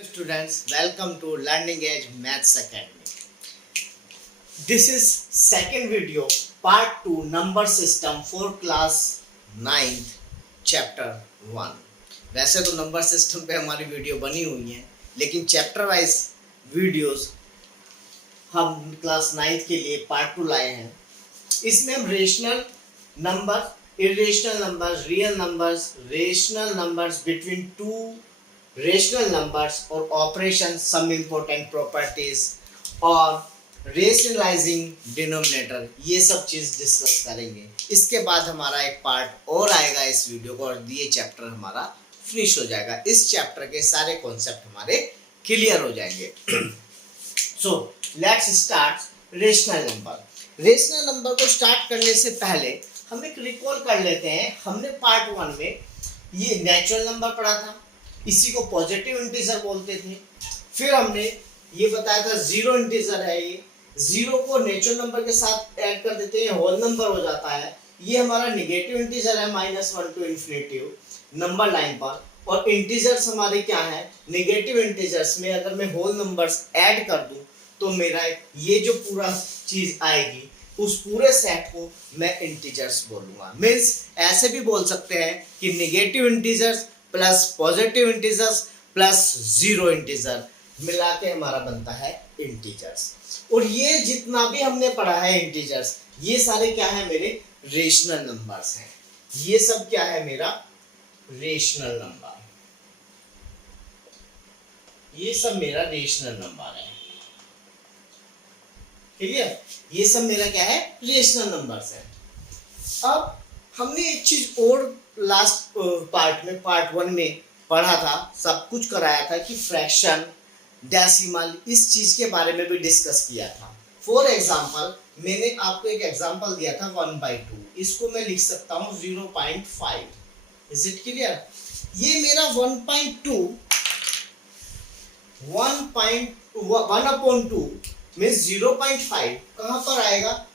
Students, welcome to Learning Edge Maths Academy. This is second video, part 2, number system for class 9th, chapter 1. वैसे तो number system पे हमारी video बनी हुई है, लेकिन चैप्टर वाइज वीडियोस हम क्लास 9th के लिए पार्ट 2 लाए हैं. इसमें हम rational number, irrational numbers, real numbers, rational numbers between two rational numbers और ऑपरेशन, सम इम्पोर्टेंट प्रॉपर्टीज और रेशनलाइजिंग डिनोमिनेटर, ये सब चीज डिस्कस करेंगे. इसके बाद हमारा एक पार्ट और आएगा इस वीडियो को और ये चैप्टर हमारा फिनिश हो जाएगा. इस चैप्टर के सारे कॉन्सेप्ट हमारे क्लियर हो जाएंगे. So let's start rational number. Rational number को स्टार्ट करने से पहले हम एक रिकॉल कर लेते हैं. हमने पार्ट 1 में ये नेचुरल नंबर पढ़ा था, इसी को पॉजिटिव इंटीजर बोलते थे. फिर हमने ये बताया था जीरो इंटीजर है. ये जीरो को नेचुरल नंबर के साथ ऐड कर देते हैं, होल नंबर हो जाता है. ये हमारा नेगेटिव इंटीजर है, -1 टू इन्फिनिटिव नंबर लाइन पर. और इंटीजर्स हमारे क्या है, नेगेटिव इंटीजर्स में अगर मैं होल नंबर्स ऐड कर दूं तो मेरा ये जो पूरा चीज आएगी उस पूरे सेट को मैं इंटीजर्स बोलूंगा. मीन्स ऐसे भी बोल सकते हैं कि negative integers plus positive integers plus zero integer मिला के हमारा बनता है इंटीजर्स. और ये जितना भी हमने पढ़ा है इंटीजर्स, ये सारे क्या है, मेरे रेशनल नंबर्स हैं. ये सब क्या है, मेरा रेशनल नंबर. ये सब मेरा रेशनल नंबर है. ठीक है, ये सब मेरा क्या है, रेशनल नंबर्स है. अब हमने एक चीज और लास्ट पार्ट में, पार्ट 1 में पढ़ा था, सब कुछ कराया था कि फ्रैक्शन, डेसिमल, इस चीज के बारे में भी डिस्कस किया था. फॉर एग्जांपल मैंने आपको एक एग्जांपल दिया था 1/2. इसको मैं लिख सकता हूँ 0.5. Is it clear? ये मेरा 1/2 1/2 में 0.5 कहाँ पर आएगा,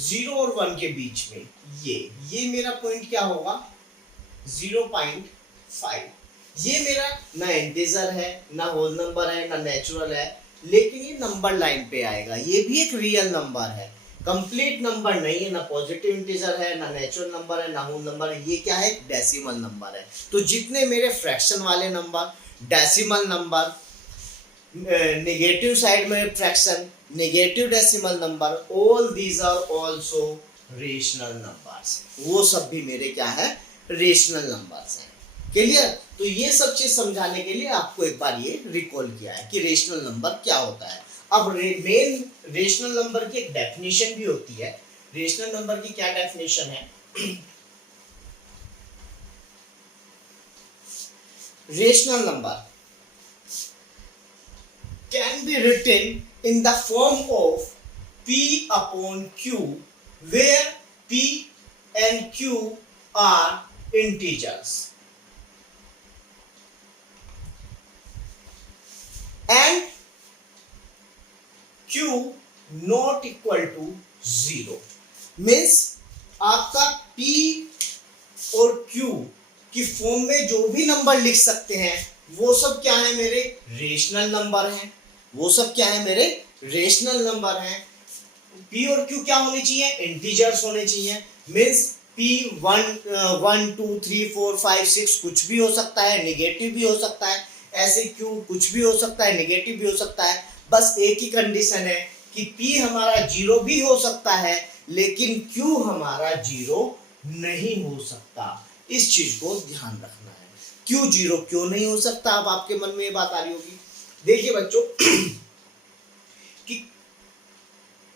0 और 1 के बीच में. ये मेरा पॉइंट क्या होगा, 0.5. ये मेरा ना इंटीजर है, ना होल नंबर है, ना नेचुरल है, लेकिन ये नंबर लाइन पे आएगा. ये भी एक रियल नंबर है, कंप्लीट नंबर नहीं है. ना पॉजिटिव इंटीजर है, ना नेचुरल नंबर है, ना होल नंबर है. ये क्या है, डेसिमल नंबर है. तो जितने मेरे फ्रैक्शन वाले number, decimal number, negative side में fraction, negative decimal number, all these are also rational numbers. वो सब भी मेरे क्या है, रेशनल नंबर्स हैं. क्लियर? तो ये सब चीज समझाने के लिए आपको एक बार ये रिकॉल किया है कि रेशनल नंबर क्या होता है. अब मेन रेशनल नंबर की एक डेफिनेशन भी होती है. रेशनल नंबर की क्या डेफिनेशन है? Rational number can be written in the form of P upon Q, where P and Q are integers and Q not equal to 0. Means आपका P और Q की फॉर्म में जो भी नंबर लिख सकते हैं वो सब क्या है, मेरे रेशनल नंबर हैं. वो सब क्या है, मेरे रेशनल नंबर हैं. P और Q क्या होने चाहिए, इंटीजर्स होने चाहिए. मीन्स P 1 2 3 4 5 6 कुछ भी हो सकता है, नेगेटिव भी हो सकता है. ऐसे Q कुछ भी हो सकता है, नेगेटिव भी हो सकता है. बस एक ही कंडीशन है कि P हमारा 0 भी हो सकता है, लेकिन Q हमारा 0 नहीं हो सकता. इस चीज को ध्यान रखना है. क्यों 0 क्यों नहीं हो सकता? अब आपके मन में ये बात आ रही होगी. देखिए बच्चों कि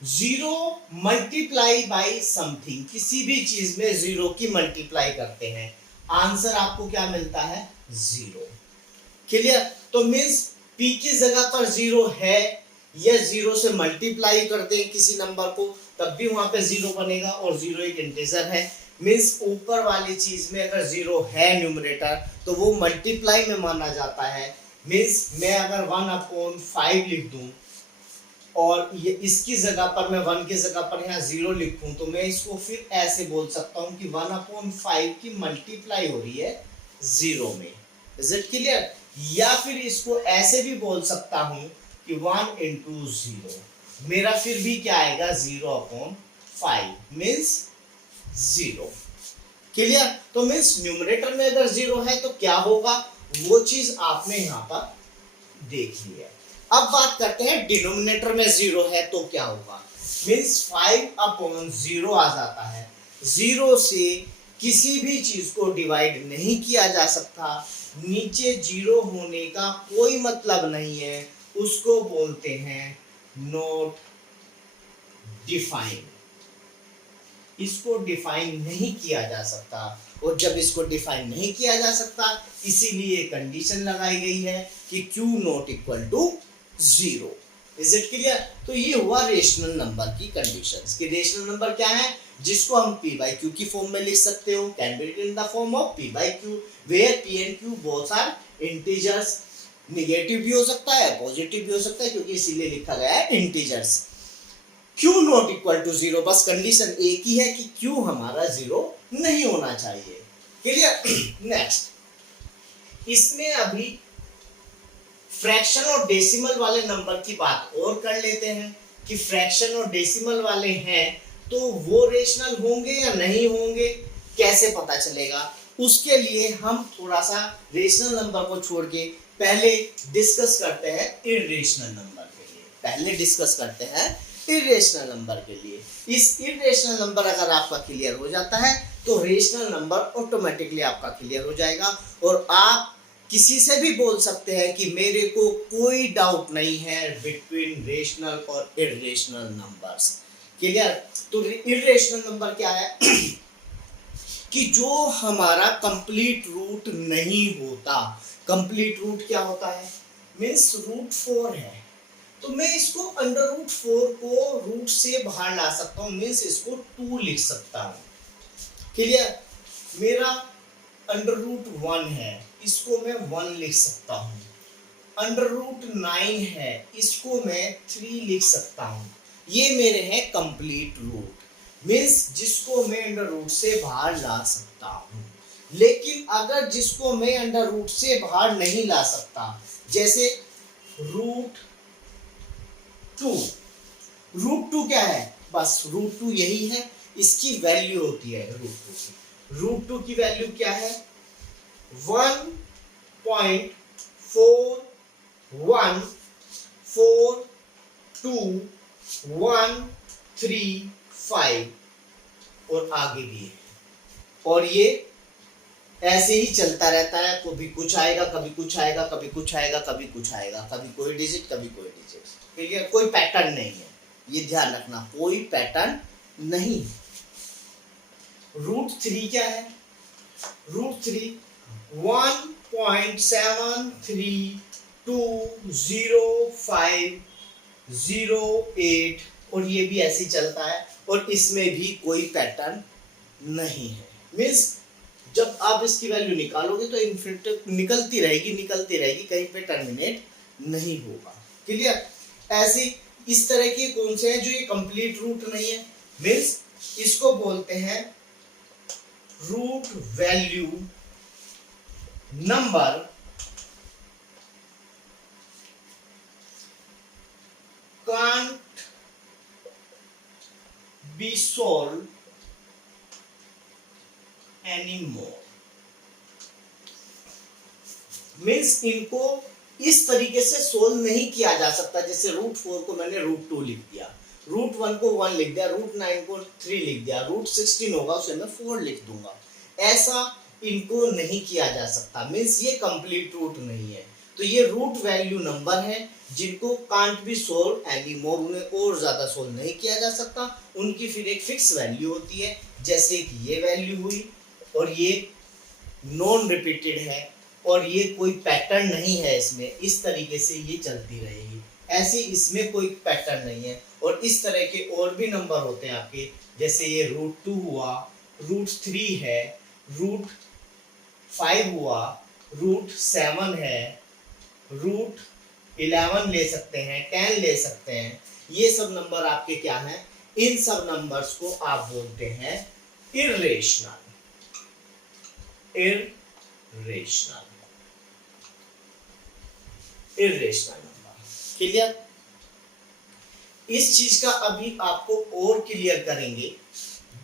0 मल्टीप्लाई बाई समथिंग, किसी भी चीज में 0 की मल्टीप्लाई करते हैं, आंसर आपको क्या मिलता है, 0. क्लियर? तो मीन्स P की जगह पर 0 है या 0 से मल्टीप्लाई करते हैं किसी नंबर को, तब भी वहां पे 0 बनेगा और 0 एक इंटीजर है. मीन्स ऊपर वाली चीज में अगर 0 है न्यूमरेटर तो वो मल्टीप्लाई में माना जाता है. मीन्स मैं अगर 1/5 लिख दूं और ये इसकी जगह पर मैं 1 की जगह पर यहाँ 0 लिखूं तो मैं इसको फिर ऐसे बोल सकता हूँ कि 1/5 की मल्टीप्लाई हो रही है 0 में. Is it clear? या फिर इसको ऐसे भी बोल सकता हूं कि 1 इंटू 0, मेरा फिर भी क्या आएगा 0/5 मीन्स 0। क्लियर? तो मीन्स न्यूमरेटर में अगर 0 है तो क्या होगा, वो चीज आपने यहां पर देख लिया। अब बात करते हैं डिनोमिनेटर में 0 है तो क्या होगा, मीन्स 5/0 आ जाता है। 0 से किसी भी चीज को डिवाइड नहीं किया जा सकता, नीचे 0 होने का कोई मतलब नहीं है, उसको बोलते हैं नॉट डिफाइन। इसको डिफाइन नहीं किया जा सकता, और जब इसको डिफाइन नहीं किया जा सकता इसीलिए कंडीशन लगाई गई है कि q not equal to 0। Is it clear? तो ये हुआ रेशनल नंबर की कंडीशंस कि रेशनल नंबर क्या है, जिसको हम p by q की फॉर्म में लिख सकते हो, can be written in the form of p by q where p and q both are integers. Negative भी हो सकता है, पॉजिटिव भी हो सकता है, क्योंकि इसीलिए लिखा गया है integers. q not equal to 0, बस कंडीशन एक ही है कि q हमारा 0 नहीं होना चाहिए। क्लियर? नेक्स्ट, इसमें अभी फ्रैक्शन और डेसिमल वाले नंबर की बात और कर लेते हैं कि फ्रैक्शन और डेसिमल वाले हैं तो वो रेशनल होंगे या नहीं होंगे, कैसे पता चलेगा। उसके लिए हम थोड़ा सा रेशनल नंबर को छोड़ के पहले डिस्कस करते हैं इर्रेशनल नंबर के लिए। पहले डिस्कस करते हैं इर्रेशनल नंबर के लिए। इस इर्रेशनल नंबर अगर आपका क्लियर हो जाता है तो रेशनल नंबर ऑटोमेटिकली आपका क्लियर हो जाएगा, और आप किसी से भी बोल सकते हैं कि मेरे को कोई डाउट नहीं है बिटवीन रेशनल और इर्रेशनल नंबर्स। क्लियर? तो इर्रेशनल नंबर क्या है कि जो हमारा कंप्लीट रूट नहीं होता। कंप्लीट रूट क्या होता है, मीन्स रूट 4 है तो मैं इसको अंडर रूट 4 को रूट से बाहर ला सकता हूं, मीन्स इसको 2 लिख सकता हूं। क्लियर? मेरा अंडर रूट 1 है, इसको मैं 1 लिख सकता हूं। अंडर रूट 9 है, इसको मैं 3 लिख सकता हूं। ये मेरे हैं कंप्लीट रूट, मीन्स जिसको मैं अंडर रूट से बाहर ला सकता हूं। लेकिन अगर जिसको मैं अंडर रूट से बाहर नहीं ला सकता, जैसे रूट 2, रूट 2 क्या है, बस रूट 2 यही है, इसकी वैल्यू होती है रूट 2 की। रूट 2 की वैल्यू क्या है, 1.4142135 और आगे भी है, और ये ऐसे ही चलता रहता है, कभी कुछ आएगा कभी कुछ आएगा कभी कुछ आएगा कभी कुछ आएगा, कभी कोई डिजिट कभी कोई डिजिट। ठीक है? कोई पैटर्न नहीं है, ये ध्यान रखना, कोई पैटर्न नहीं। रूट 3 क्या है, रूट 3 1.73205008, और ये भी ऐसे ही चलता है, और इसमें भी कोई पैटर्न नहीं है। मीन्स जब आप इसकी वैल्यू निकालोगे तो इनफिनिट निकलती रहेगी, कहीं पे टर्मिनेट नहीं होगा। क्लियर? ऐसे इस तरह के कौन से हैं जो ये कंप्लीट रूट नहीं है, मीन्स इसको बोलते हैं root value number can't be solved anymore। Means इनको इस तरीके से सोल्व नहीं किया जा सकता, जैसे रूट 4 को मैंने रूट 2 लिख दिया, रूट 1 को 1 लिख दिया, रूट 9 को 3 लिख दिया, रूट 16 होगा उसे मैं 4 लिख दूंगा। ऐसा इनको नहीं किया जा सकता, मीन्स ये कंप्लीट रूट नहीं है। तो ये रूट वैल्यू नंबर है जिनको can't be solve any more, उन्हें और ज्यादा सोल्व नहीं किया जा सकता। उनकी फिर एक फिक्स वैल्यू होती है, जैसे कि ये वैल्यू हुई, और ये नॉन रिपीटेड है, और ये कोई पैटर्न नहीं है इसमें, इस तरीके से ये चलती रहेगी। ऐसे इसमें कोई पैटर्न नहीं है। और इस तरह के और भी नंबर होते हैं आपके, जैसे ये रूट 2 हुआ, रूट 3 है, रूट 5 हुआ, रूट 7 है, रूट 11 ले सकते हैं, 10 ले सकते हैं। ये सब नंबर आपके क्या हैं, इन सब नंबर्स को आप बोलते हैं इर्रेशनल। Irrational number. क्लियर? इस चीज का अभी आपको और क्लियर करेंगे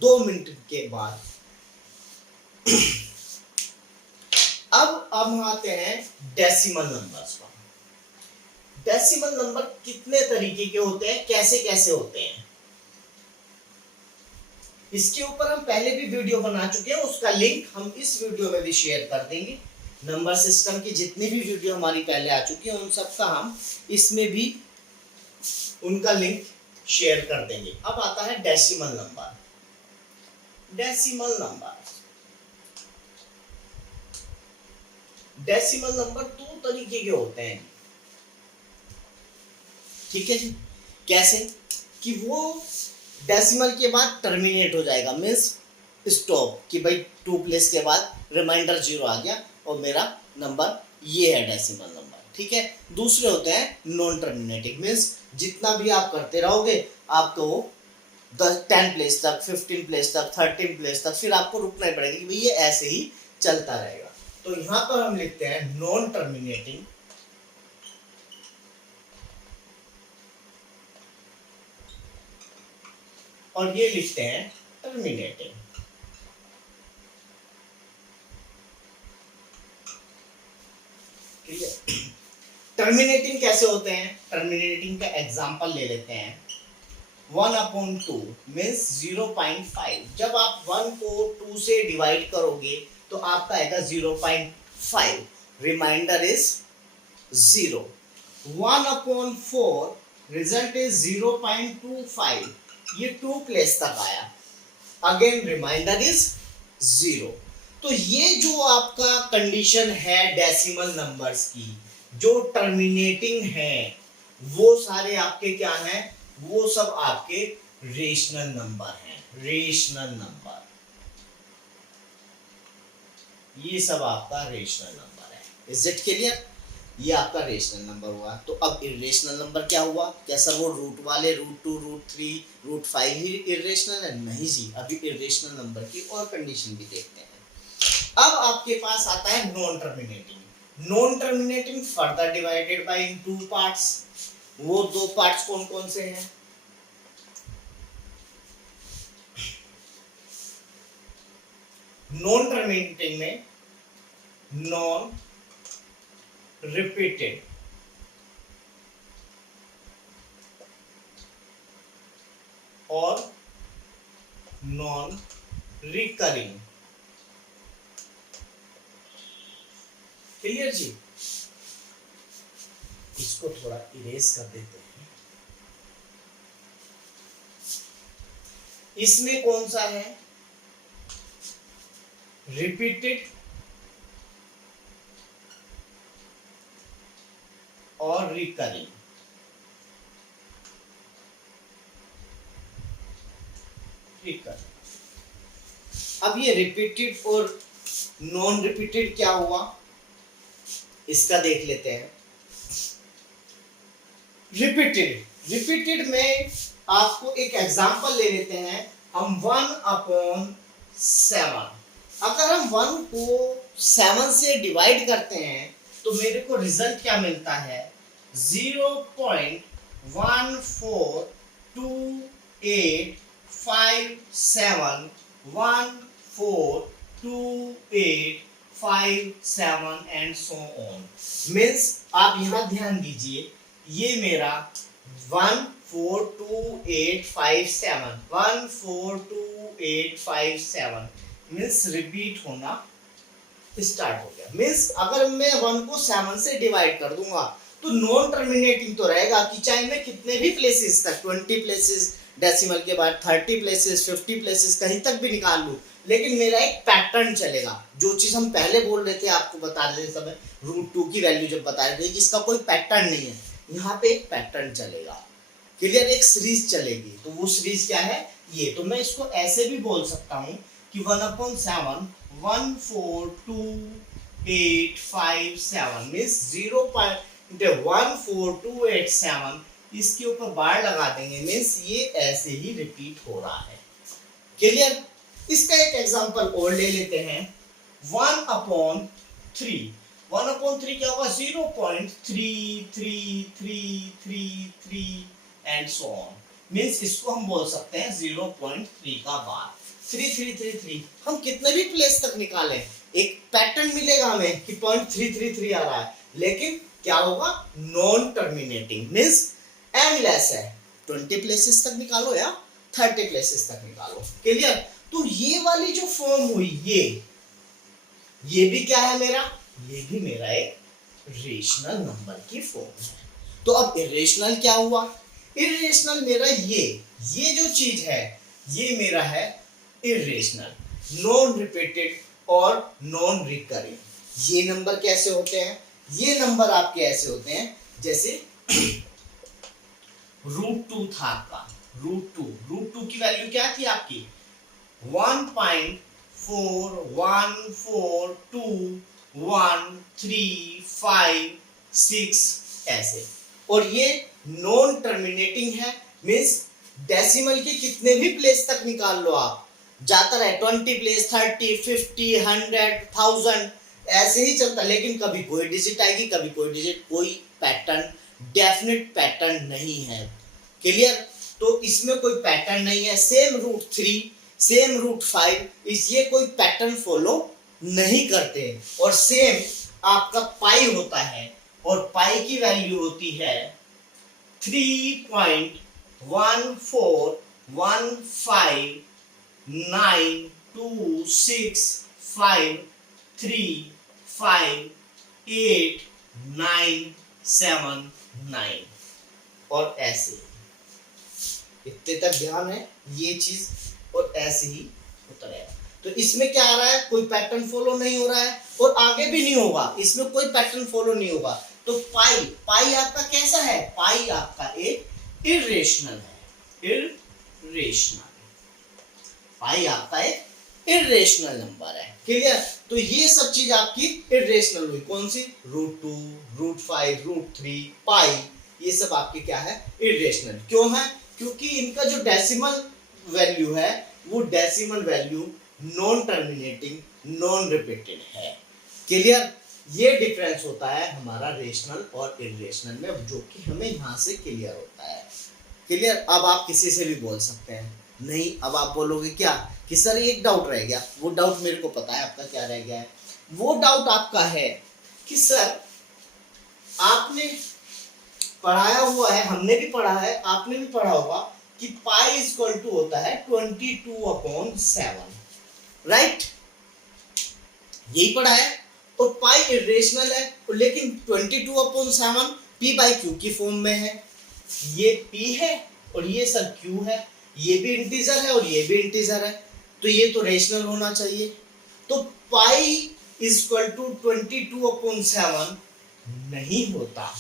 2 मिनट के बाद। अब हम आते हैं डेसिमल नंबर्स पर। डेसिमल नंबर कितने तरीके के होते हैं, कैसे कैसे होते हैं, इसके ऊपर हम पहले भी वीडियो बना चुके हैं, उसका लिंक हम इस वीडियो में भी शेयर कर देंगे। नंबर सिस्टम की जितनी भी वीडियो हमारी पहले आ चुकी है उन सबका हम इसमें भी उनका लिंक शेयर कर देंगे। अब आता है decimal number. Decimal number decimal number 2 तरीके के होते हैं। ठीक है जी? कैसे? कि वो डेसिमल के बाद टर्मिनेट हो जाएगा, मीन्स स्टॉप, कि भाई 2 प्लेस के बाद रिमाइंडर 0 आ गया और मेरा नंबर ये है डेसिमल नंबर। ठीक है? दूसरे होते हैं नॉन टर्मिनेटिंग, मीन्स जितना भी आप करते रहोगे आपको 10 प्लेस तक, 15 प्लेस तक, 13 प्लेस तक, फिर आपको रुकना ही पड़ेगा कि भाई ये ऐसे ही चलता रहेगा। तो यहां पर हम लिखते हैं नॉन टर्मिनेटिंग, और ये लिखते हैं टर्मिनेटिंग। ठीक है? टर्मिनेटिंग कैसे होते हैं? टर्मिनेटिंग का एग्जांपल ले लेते हैं। 1/2 मीन्स 0.5। जब आप 1 को 2 से डिवाइड करोगे तो आपका आएगा 0.5, रिमाइंडर इज 0। 1/4 रिजल्ट इज 0.25, ये 2 प्लेस तक आया, अगेन रिमाइंडर इज 0। तो ये जो आपका कंडीशन है डेसिमल नंबर्स की, जो टर्मिनेटिंग है, वो सारे आपके क्या हैं? वो सब आपके रेशनल नंबर हैं। रेशनल नंबर, ये सब आपका रेशनल नंबर है। Is it clear? ये आपका रेशनल नंबर हुआ। तो अब इरेशनल नंबर क्या हुआ? क्या सर वो रूट वाले √2, √3, √5 ही इरेशनल है? नहीं जी, अभी इरेशनल नंबर की और कंडीशन भी देखते हैं। अब आपके पास आता है non terminating. Non terminating further divided by in 2 parts. वो 2 पार्ट्स कौन कौन से हैं? नॉन टर्मिनेटिंग में नॉन रिपीटेड और नॉन रिकरिंग। क्लियर जी? इसको थोड़ा इरेज कर देते हैं। इसमें कौन सा है? रिपीटेड और रिकरिंग। अब ये रिपीटेड और नॉन रिपीटेड क्या हुआ, इसका देख लेते हैं। रिपीटेड में आपको एक एग्जांपल ले लेते हैं हम। 1/7, अगर हम 1 को 7 से डिवाइड करते हैं तो मेरे को रिजल्ट क्या मिलता है? 0.142857142857 एंड सो ऑन। मीन्स आप यहां ध्यान दीजिए, ये मेरा 142857 मीन्स रिपीट होना स्टार्ट हो गया। मीन्स अगर मैं 1 को 7 से डिवाइड कर दूंगा तो नॉन टर्मिनेटिंग तो रहेगा, कि चाहे मैं कितने भी प्लेसेस तक, 20 प्लेसेस डेसिमल के बाद, 30 प्लेसेस, 50 प्लेसेस, कहीं तक भी निकाल लूं, लेकिन मेरा एक पैटर्न चलेगा। जो चीज हम पहले बोल रहे थे, आपको बता रहे थे समय √2 की वैल्यू जब बता रहे थे, इसका कोई पैटर्न नहीं है, यहाँ पे एक पैटर्न चलेगा। क्लियर? एक सीरीज चलेगी। तो वो सीरीज क्या है? ये। तो मैं इसको ऐसे भी बोल सकता हूँ कि 1/7 1428557 मीन्स 0.14287, इसके ऊपर बार लगा देंगे, मीन्स ये ऐसे ही रिपीट हो रहा है। क्लियर? इसका एक एग्जांपल और ले लेते हैं। 1/3 1/3 क्या होगा 0.3333 एंड सो ऑन। मीन्स इसको हम बोल सकते हैं 0.3 का बार 3333। हम कितने भी प्लेस तक निकालें एक पैटर्न मिलेगा हमें कि 0.333 आ रहा है, लेकिन क्या होगा non terminating means endless है। 20 प्लेसेस तक निकालो या 30 प्लेसेस तक निकालो। क्लियर? तो ये वाली जो फॉर्म हुई ये भी क्या है मेरा, ये भी मेरा एक रेशनल नंबर की फॉर्म है। तो अब इरेशनल क्या हुआ, इरेशनल मेरा ये जो चीज है ये मेरा है इरेशनल, नॉन रिपीटेड और नॉन रिकरिंग। ये नंबर कैसे होते हैं, ये नंबर आपके ऐसे होते हैं जैसे √2 था आपका, √2 की वैल्यू क्या थी आपकी 1.41421356 ऐसे। और ये नॉन टर्मिनेटिंग है मींस डेसिमल के कितने भी प्लेस तक निकाल लो आप, जाता रहे 20 प्लेस 30 50 100 1000 ऐसे ही चलता, लेकिन कभी कोई डिजिट आएगी कभी कोई डिजिट, कोई पैटर्न डेफिनेट पैटर्न नहीं है। क्लियर? तो इसमें कोई पैटर्न नहीं है। सेम √3 सेम √5 ये कोई पैटर्न फॉलो नहीं करते। और सेम आपका पाई होता है और पाई की वैल्यू होती है 3.141592653589979 और ऐसे इतने तक ध्यान है ये चीज, और ऐसे ही होता रहेगा। तो इसमें क्या आ रहा है, कोई पैटर्न फॉलो नहीं हो रहा है और आगे भी नहीं होगा, इसमें कोई पैटर्न फॉलो नहीं होगा। तो पाई आपका कैसा है, पाई आपका एक इरेशनल है, इरेशनल पाई आपका एक इरेशनल नंबर है। क्लियर? तो ये सब चीज आपकी इरेशनल हुई, कौन सी √2 √5 √3 पाई, ये सब आपके क्या है इरेशनल। क्यों है, क्योंकि इनका जो डेसिमल वैल्यू है वो decimal value non terminating non repeated है। क्लियर? ये डिफरेंस होता है हमारा रेशनल और इरेशनल में, जो कि हमें यहां से क्लियर होता है। क्लियर? अब आप किसी से भी बोल सकते हैं, नहीं अब आप बोलोगे क्या कि सर एक डाउट रह गया, वो डाउट मेरे को पता है आपका क्या रह गया है। वो डाउट आपका है कि सर आपने पढ़ाया हुआ है, हमने भी पढ़ा है, आपने भी पढ़ा होगा कि पाई इक्वल टू होता है 22/7, राइट? यही पढ़ा है। और पाई इरेशनल है, लेकिन 22/7 p/q की फॉर्म में है। ये p है और ये सर q है, ये भी इंटीजर है और ये भी इंटीजर है, तो ये तो रेशनल होना चाहिए। तो पाई इक्वल टू 22/7 नहीं होता,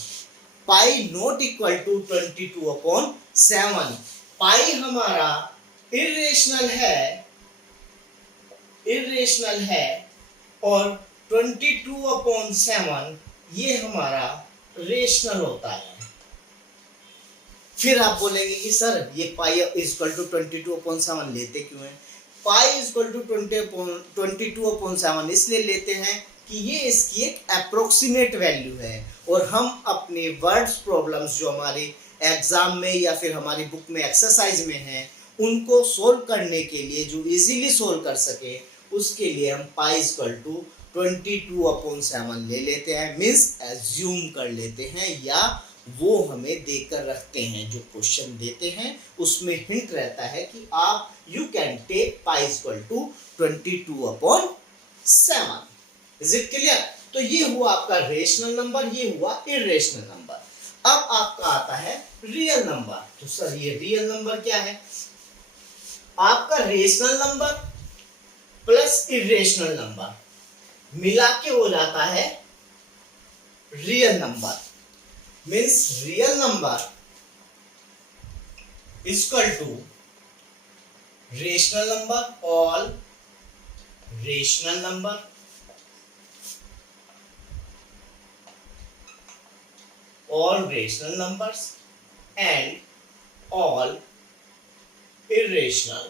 पाई नॉट इक्वल टू 22/7। पाई हमारा इरेशनल है और 22/7 ये हमारा रेशनल होता है। फिर आप बोलेंगे कि सर ये पाई इक्वल टू 22/7 लेते क्यों हैं? पाई इक्वल टू 22/7 इसलिए लेते हैं कि ये इसकी एक अप्रोक्सीमेट वैल्यू है, और हम अपने वर्ड्स प्रॉब्लम्स जो हमारे एग्जाम में या फिर हमारी बुक में एक्सरसाइज में है उनको सोल्व करने के लिए, जो इजीली सोल्व कर सके, उसके लिए हम पाई इक्वल टू 22/7 ले लेते हैं, मीन्स एज्यूम कर लेते हैं, या वो हमें देकर रखते हैं, जो क्वेश्चन देते हैं उसमें हिंट रहता है कि आप you can take pi equal to 22/7। Is it clear? तो ये हुआ आपका रेशनल नंबर, ये हुआ इरेशनल नंबर। अब आपका आता है रियल नंबर। तो सर ये रियल नंबर क्या है? आपका rational number plus irrational number मिला के हो जाता है real number. Means real number equal to rational number, all rational number all rational numbers and all irrational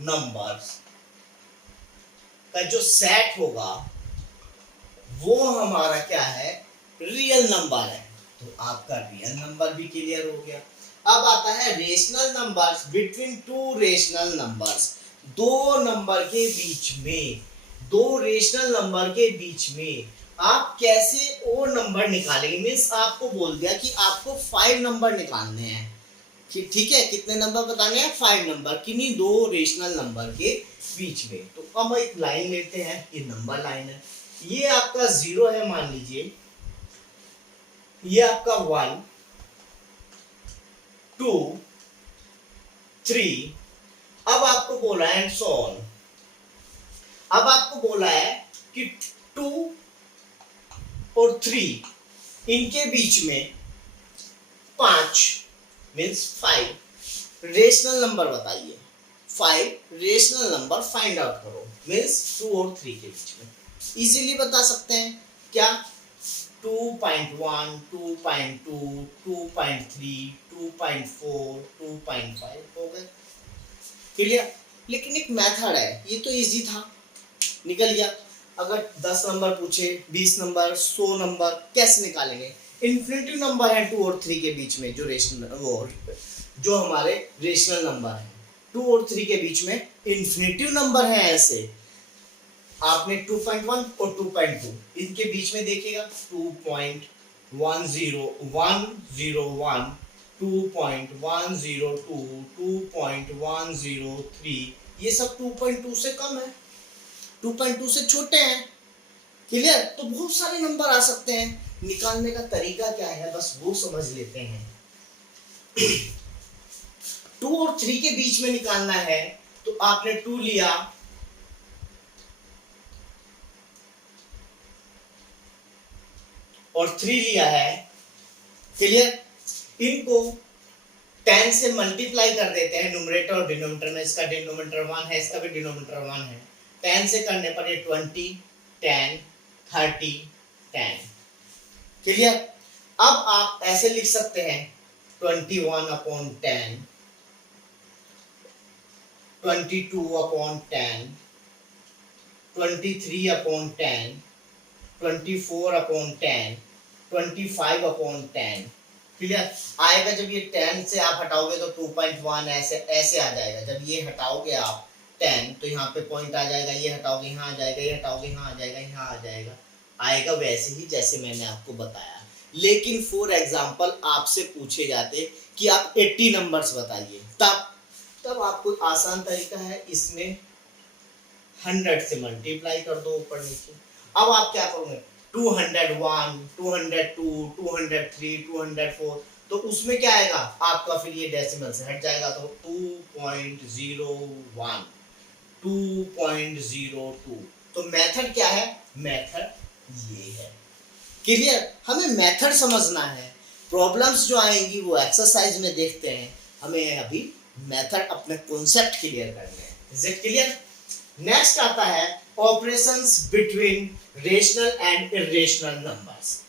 numbers का जो सेट होगा वो हमारा क्या है, रियल नंबर है। तो आपका रियल नंबर भी क्लियर हो गया। अब आता है rational numbers between two rational numbers, दो नंबर के बीच में, दो रेशनल नंबर के बीच में आप कैसे और नंबर निकालेंगे। मीन्स आपको बोल दिया कि आपको 5 नंबर निकालने हैं, ठीक है, कितने नंबर बताने हैं, 5 नंबर, किन्हीं दो रेशनल नंबर के बीच में। तो अब एक लाइन लेते हैं, ये नंबर लाइन है, ये आपका 0 है मान लीजिए, ये आपका 1 2 3, अब आपको बोला है एंड सो ऑन। अब आपको बोला है कि 2 और 3 इनके बीच में 5 मीन्स 5 रेशनल नंबर बताइए, 5 रेशनल नंबर फाइंड आउट करो। मीन्स 2 और 3 के बीच में इजीली बता सकते हैं क्या, 2.1 2.2 2.3 2.4 2.5 हो गए, क्लियर। लेकिन एक मेथड है, ये तो इजी था, निकल गया। अगर 10 नंबर पूछे, 20 नंबर, 100 नंबर, कैसे निकालेंगे। इन्फिनिटिव नंबर है 2 और 3 के बीच में, जो रेशनल वो जो हमारे रेशनल नंबर है 2 और 3 के बीच में इन्फिनिटिव नंबर है। ऐसे आपने 2.1 और 2.2 इनके बीच में देखिएगा, 2.10101 2.102 2.103, ये सब 2.2 से कम है, 2.2 से छोटे हैं, क्लियर। तो बहुत सारे नंबर आ सकते हैं, निकालने का तरीका क्या है बस वो समझ लेते हैं। 2 और 3 के बीच में निकालना है तो आपने 2 लिया और 3 लिया है, क्लियर। इनको 10 से मल्टीप्लाई कर देते हैं न्यूमरेटर और डिनोमिनेटर में, इसका डिनोमिनेटर 1 है, इसका भी डिनोमिनेटर 1 है। 10 से करने पर ये 20 10 30 10, क्लियर। अब आप ऐसे लिख सकते हैं 21/10 22/10 23/10 24/10 25/10, क्लियर। आएगा जब ये 10 से आप हटाओगे तो 2.1 ऐसे ऐसे आ जाएगा। जब ये हटाओगे आप 10 तो यहाँ पे पॉइंट आ जाएगा, ये हटाओगे यहाँ आ जाएगा, ये हटाओगे यहाँ आ जाएगा, यहाँ आ जाएगा, आएगा वैसे ही जैसे मैंने आपको बताया। लेकिन फॉर एग्जांपल आपसे पूछे जाते कि आप 80 नंबर्स बताइए, तब आपको आसान तरीका है, इसमें 100 से मल्टीप्लाई कर दो ऊपर नीचे। अब आप क्या करोगे, 201 202 203 204, तो उसमें क्या आएगा आपका, फिर ये डेसिमल से हट जाएगा तो 2.01 2.02। तो मेथड क्या है, मेथड ये है, क्लियर। हमें मेथड समझना है, प्रॉब्लम्स जो आएंगी वो एक्सरसाइज में देखते हैं, हमें अभी मेथड अपने कॉन्सेप्ट क्लियर करने हैं। Is it clear. नेक्स्ट आता है operations between rational and irrational numbers.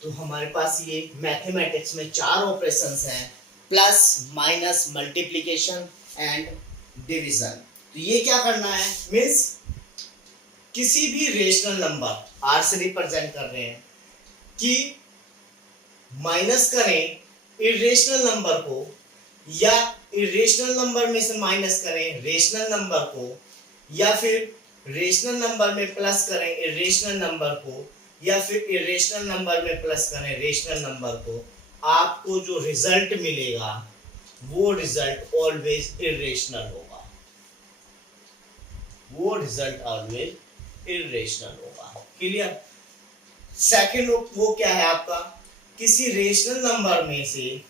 तो हमारे पास ये मैथमेटिक्स में 4 ऑपरेशंस हैं, plus minus multiplication and division. तो ये क्या करना है, मीन्स किसी भी रेशनल नंबर आर से रिप्रेजेंट कर रहे हैं कि माइनस करें इरेशनल नंबर को, या इरेशनल नंबर में से माइनस करें रेशनल नंबर को, या फिर रेशनल नंबर में प्लस करें इरेशनल नंबर को, या फिर इरेशनल नंबर में प्लस करें रेशनल नंबर को, आपको जो रिजल्ट मिलेगा वो रिजल्ट ऑलवेज इरेशनल होगा, वो रिजल्ट ऑलवेज इरेशनल होगा, क्लियर। सेकंड वो क्या है आपका, किसी रेशनल नंबर में से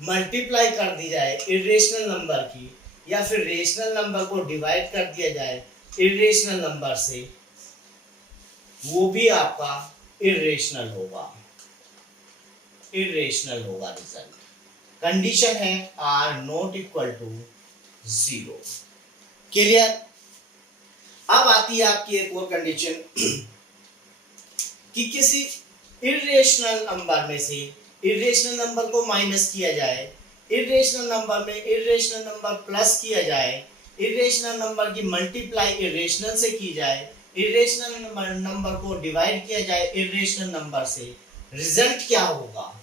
मल्टीप्लाई कर दी जाए इरेशनल नंबर की, या फिर रेशनल नंबर को डिवाइड कर दिया जाए इरेशनल नंबर से, वो भी आपका इरेशनल होगा, इरेशनल होगा रिजल्ट। कंडीशन है R not equal to 0, clear. अब आती है आपकी एक और कंडीशन कि किसी इरेशनल नंबर में से इरेशनल नंबर को माइनस किया जाए, इरेशनल नंबर में इरेशनल नंबर प्लस किया जाए, इरेशनल नंबर की मल्टीप्लाई इरेशनल से की जाए, इरेशनल नंबर को डिवाइड किया जाए इरेशनल नंबर से, रिजल्ट क्या होगा?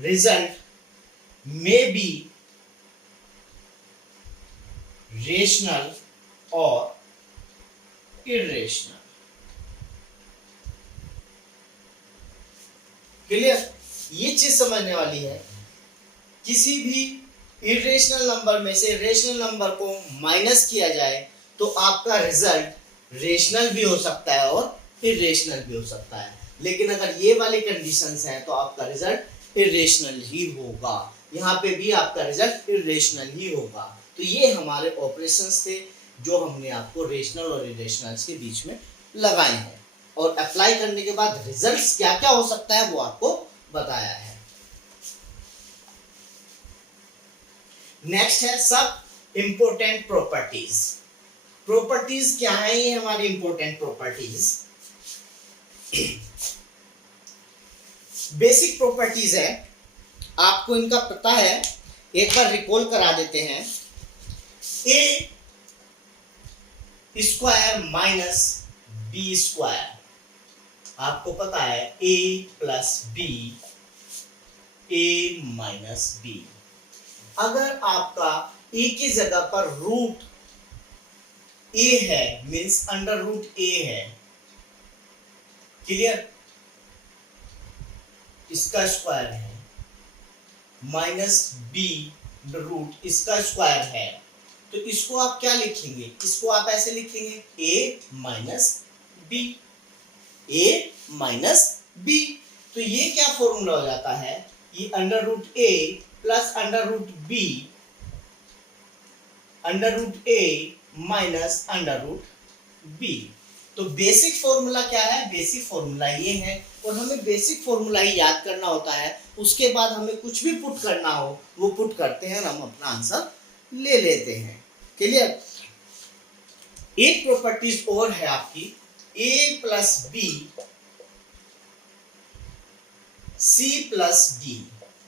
रिजल्ट मे बी रेशनल और इरेशनल। क्लियर? ये चीज समझने वाली है। किसी भी इरेशनल नंबर में से रेशनल नंबर को माइनस किया जाए तो आपका रिजल्ट रेशनल भी हो सकता है और इरेशनल भी हो सकता है, लेकिन अगर ये वाली कंडीशंस हैं तो आपका रिजल्ट इरेशनल ही होगा। यहाँ पे भी आपका रिजल्ट इरेशनल ही होगा। तो ये हमारे ऑपरेशंस थे जो हमने आपको रेशनल और इरेशनल के बीच में लगाए हैं, और अप्लाई करने के बाद रिजल्ट्स क्या क्या हो सकता है वो आपको बताया है। नेक्स्ट है सब इंपोर्टेंट प्रॉपर्टीज। प्रॉपर्टीज क्या है? ये हमारी इंपोर्टेंट प्रॉपर्टीज बेसिक प्रॉपर्टीज है, आपको इनका पता है, एक बार रिकॉल करा देते हैं। ए स्क्वायर माइनस बी स्क्वायर, आपको पता है ए plus B, A minus B. अगर आपका ए की जगह पर रूट ए है, मीन्स अंडर रूट ए है, क्लियर, इसका स्क्वायर है, माइनस बी रूट इसका स्क्वायर है, तो इसको आप क्या लिखेंगे? इसको आप ऐसे लिखेंगे A minus B, A minus B. तो ये क्या फॉर्मूला हो जाता है? ये under root A plus under root B, under root A minus under root B. तो बेसिक फॉर्मूला क्या है? बेसिक फॉर्मूला ये है, और हमें बेसिक फॉर्मूला ही याद करना होता है। उसके बाद हमें कुछ भी पुट करना हो वो पुट करते हैं और हम अपना आंसर ले लेते हैं। क्लियर? एक प्रॉपर्टीज और है आपकी, A plus B C plus D,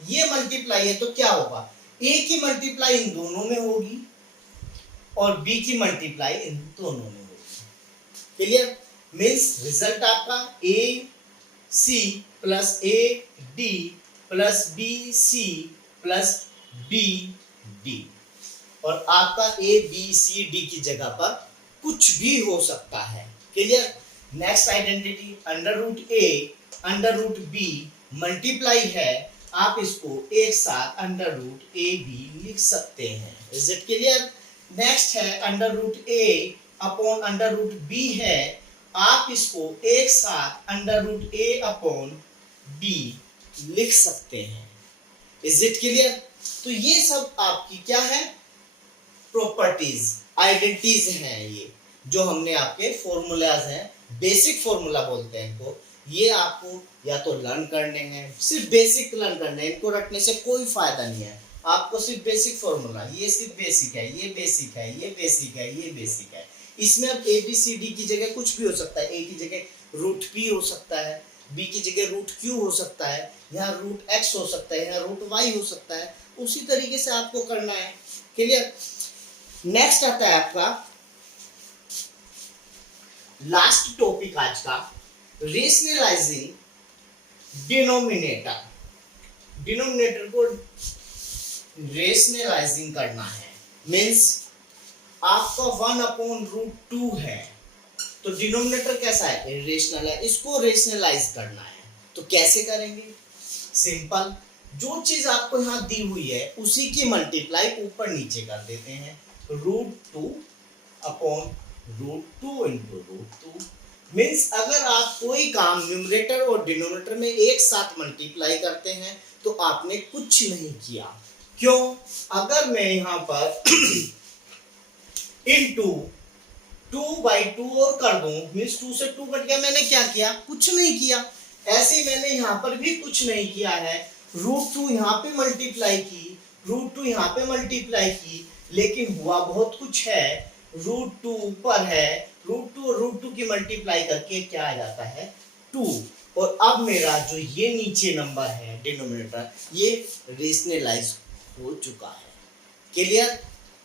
ये मल्टीप्लाई है तो क्या होगा? ए की मल्टीप्लाई इन दोनों में होगी और बी की मल्टीप्लाई इन दोनों में होगी। क्लियर? मीन्स रिजल्ट आपका A C plus A D plus B C plus B D, और आपका ए बी सी डी की जगह पर कुछ भी हो सकता है। Clear? Next identity, under root A under root B multiply है, आप इसको एक साथ अंडर रूट ए बी लिख सकते हैं। Is it clear? नेक्स्ट है अंडर रूट ए अपॉन अंडर रूट बी है, आप इसको एक साथ अंडर रूट ए अपॉन बी लिख सकते हैं। Is it clear? तो ये सब आपकी क्या है? प्रॉपर्टीज, आइडेंटिटीज हैं, ये जो हमने आपके फॉर्मूलाज हैं, बेसिक फॉर्मूला बोलते हैं इनको। ये आपको या तो लर्न करने हैं, सिर्फ बेसिक लर्न करने हैं, इनको रटने से कोई फायदा नहीं है। आपको सिर्फ बेसिक फॉर्मूला, ये सिर्फ बेसिक है, ये बेसिक है, ये बेसिक है, ये बेसिक है। इसमें अब ए बी सी डी की जगह कुछ भी हो सकता है। ए की जगह रूट पी हो सकता है, बी की जगह रूट क्यू हो सकता है, यहाँ रूट एक्स हो सकता है, यहाँ रूट वाई हो सकता है। उसी तरीके से आपको करना है। क्लियर? नेक्स्ट आता है आपका लास्ट टॉपिक आज का, रेशनलाइजिंग डिनोमिनेटर। डिनोमिनेटर को रेशनलाइजिंग करना है, मीन्स आपका 1/√2 है, तो डिनोमिनेटर कैसा है? इरेशनल है, इसको रेशनलाइज करना है। तो कैसे करेंगे? सिंपल, जो चीज आपको यहाँ दी हुई है उसी की मल्टीप्लाई ऊपर नीचे कर देते हैं, √2 अपॉन √2 इंटू √2। मीन्स अगर आप कोई काम न्यूमरेटर और डिनोमिनेटर में एक साथ मल्टीप्लाई करते हैं तो आपने कुछ नहीं किया। क्यों? अगर मैं यहाँ पर इंटू 2/2 और कर दूं, मीन्स 2 से 2 कट गया, मैंने क्या किया? कुछ नहीं किया। ऐसे ही मैंने यहाँ पर भी कुछ नहीं किया है, √2 यहाँ पे मल्टीप्लाई की, √2 यहाँ पे मल्टीप्लाई की, लेकिन हुआ बहुत कुछ है। √2 ऊपर है, √2 और √2 की मल्टीप्लाई करके क्या आ जाता है? 2। और अब मेरा जो ये नीचे नंबर है डिनोमिनेटर, ये रेशनलाइज हो चुका है। क्लियर?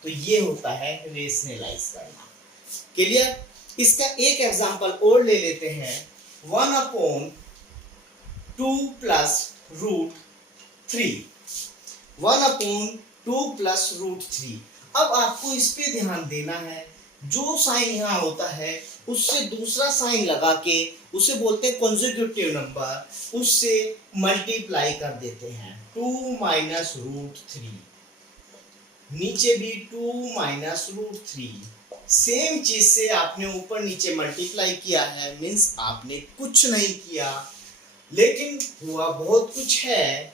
तो ये होता है रेशनलाइज करना। क्लियर? इसका एक एग्जांपल और ले लेते हैं, 1/2 प्लस रूट 3, 1/2 प्लस रूट 3। अब आपको इस पे ध्यान देना है, जो साइन यहाँ होता है उससे दूसरा साइन लगा के उसे बोलते हैं कॉन्जिक्यूटिव नंबर, उससे मल्टीप्लाई कर देते हैं। 2 माइनस रूट 3, नीचे भी 2 माइनस रूट 3। सेम चीज से आपने ऊपर नीचे मल्टीप्लाई किया है, मीन्स आपने कुछ नहीं किया, लेकिन हुआ बहुत कुछ है।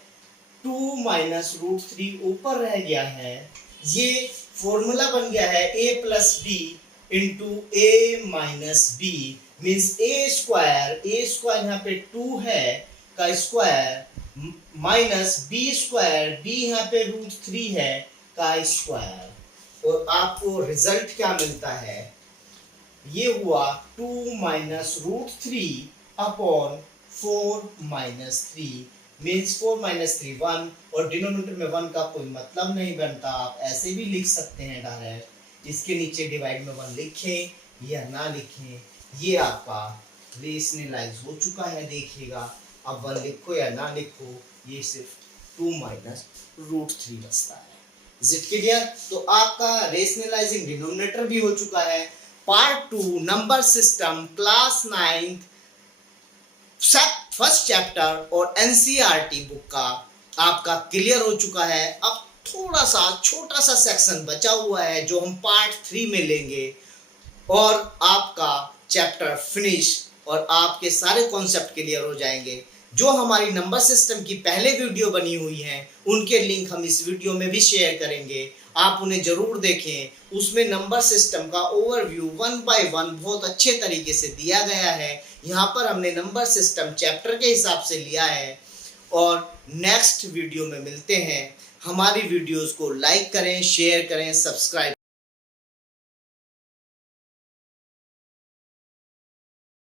2 माइनस रूट 3 ऊपर रह गया है। ये फॉर्मूला बन गया है a plus B into A minus B, means A square यहाँ पे 2 है का square minus B square, B यहाँ पे रूट 3 है का स्क्वायर। और आपको रिजल्ट क्या मिलता है, ये हुआ 2 minus root 3 upon 4 minus 3, means 4 minus 3 1, और डिनोमिनेटर में 1 का कोई मतलब नहीं बनता, आप ऐसे भी लिख सकते हैं डायरेक्ट, इसके नीचे डिवाइड में 1 लिखें या ना लिखें, ये आपका रेशनलाइज हो चुका है। देखिएगा, अब 1 लिखो या ना लिखो, ये सिर्फ 2 माइनस रूट 3 बचता है। Is it clear? तो आपका रेशनलाइजिंग डिनोमिनेटर भी हो चुका है। Part 2 number system class 9 first chapter और एनसीईआरटी बुक का आपका क्लियर हो चुका है। अब थोड़ा सा छोटा सा सेक्शन बचा हुआ है जो हम पार्ट 3 में लेंगे, और आपका चैप्टर फिनिश और आपके सारे कॉन्सेप्ट क्लियर हो जाएंगे। जो हमारी नंबर सिस्टम की पहले वीडियो बनी हुई हैं उनके लिंक हम इस वीडियो में भी शेयर करेंगे, आप उन्हें जरूर देखें। उसमें नंबर सिस्टम का ओवरव्यू 1 बाय 1 बहुत अच्छे तरीके से दिया गया है। यहाँ पर हमने नंबर सिस्टम चैप्टर के हिसाब से लिया है। और नेक्स्ट वीडियो में मिलते हैं। हमारी वीडियोस को लाइक करें, शेयर करें, सब्सक्राइब